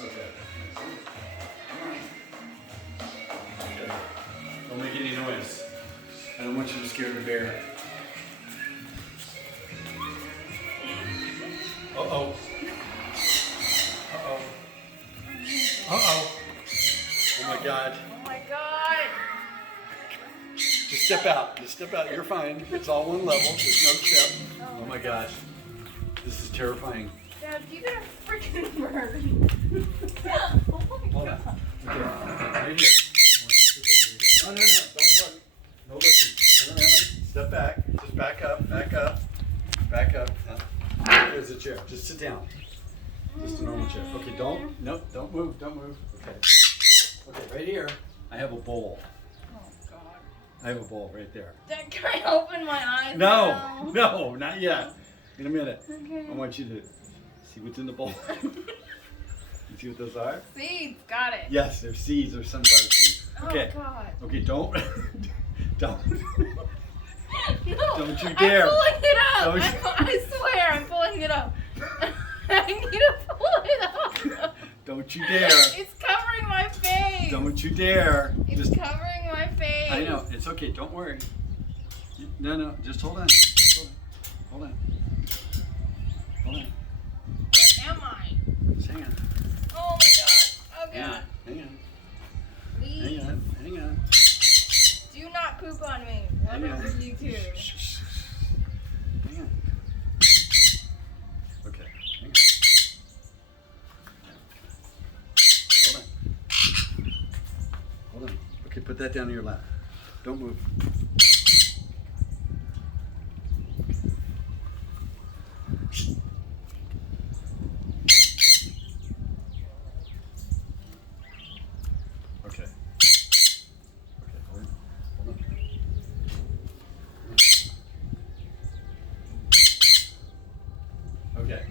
Okay. Come on. Okay. Don't make any noise. I don't want you to scare the bear. Uh-oh. Uh-oh. Uh-oh. Oh my God. Oh my God. Just step out. Just step out. You're fine. It's all one level. There's no step. Oh my gosh. This is terrifying. Dad, you got a freaking bird. Oh my Hold God. on. Okay. Right here. No, no, no. Don't look. No listen. Turn around. Step back. Just back up. Back up. Back up. There's a chair. Just sit down. Just a normal chair. Okay, don't. Nope. Don't move. Don't move. Okay. Okay, right here. I have a bowl. Oh God. I have a bowl right there. Dad, can I open my eyes No. now? No, not yet. In a minute. Okay. I want you to see what's in the bowl. You see what those are? Seeds. Got it. Yes, they're seeds or sunflower seeds. Okay. Oh God. Okay, don't. Don't. No. Don't you dare. I'm pulling it up. Don't I swear, I'm pulling it up. I need to pull it up. Don't you dare. It's covering my face. Don't you dare. It's covering my face. I know. It's okay. Don't worry. No, no. Just hold on. Just hold on. Hold on. Hold on. Where am I? Just hang on. Oh my God. Oh Hang God. on. Hang on. Please. Hang on. Hang on. Do not poop on me. Love Hang it on. for you too. Shh, shh, shh. Hang on. Okay. Hang on. Hold on. Hold on. Okay, put that down in your lap. Don't move. Okay. Okay, hold on. Hold on. Okay.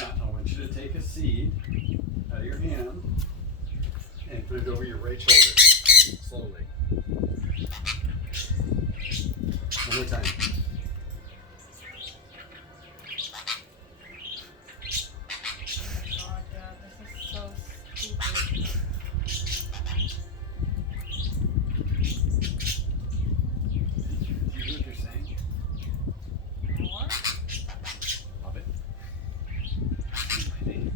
Now I want you to take a seed out of your hand and put it over your right shoulder. Slowly. One more time. Oh God, this is so stupid. Do you hear what you're saying? More? Love it. My name.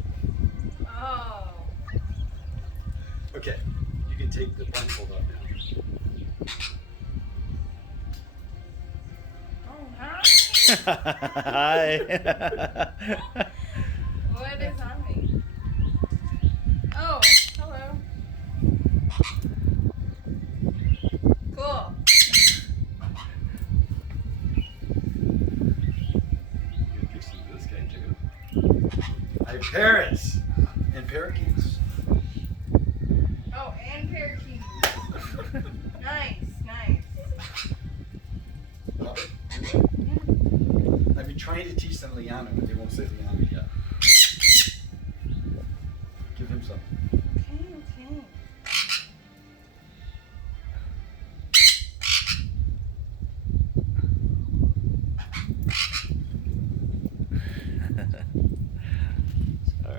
Oh. Okay. You can take the blindfold off now. Oh, hi. Hi. What is on me? Oh, hello. Cool. You can fix this guy too. I have parrots and parakeets. Oh, and parakeets. Nice, nice. Love it. I've been trying to teach them Liana, but they won't say Liana.